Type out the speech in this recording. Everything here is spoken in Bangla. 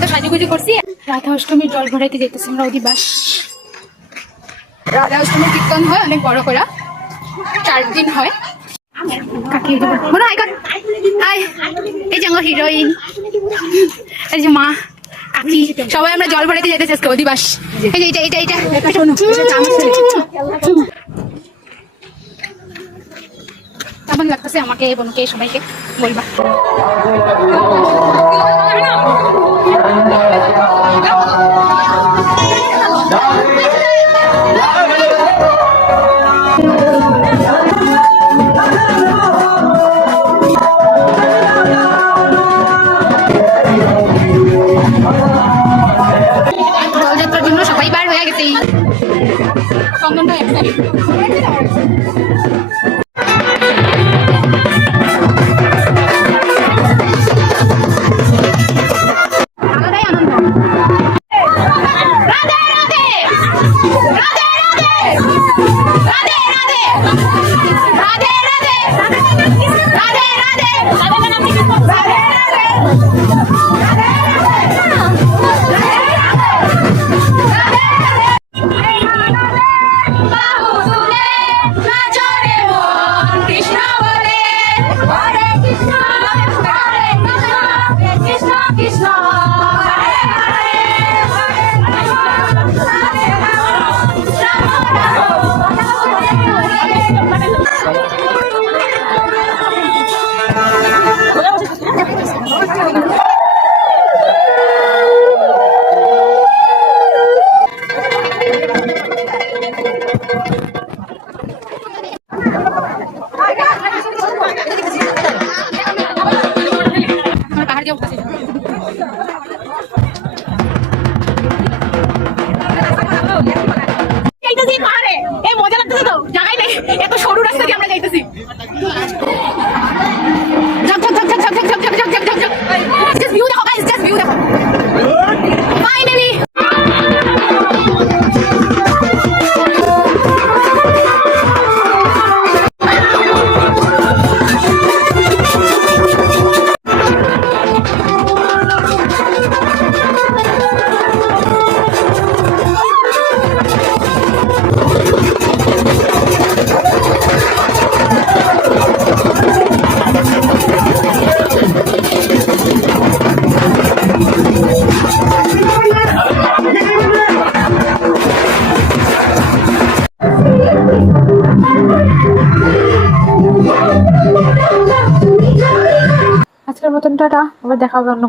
এত সাজুগুজু করছি। রাধা অষ্টমীর জল ভরাইতে যেতেছি আমরা অধিবাস। রাধা অষ্টমীর কীর্তন হয় অনেক বড় করে, 4 দিন হয়। কাকি মনে হয় এই যে আমার হিরোইন, এই যে মা কাকি সবাই আমরা জল ভরাইতে যেতেছি আজকে অধিবাস। এই যে এটা এটা এটা কেমন লাগতেছে আমাকে, বোনকে, সবাইকে বলবা। জলযাত্রার জন্য সবাই বার হয়ে গেছে। চন্দনটা একটা আজকের মতন টাটা, আবার দেখা হবে অন্য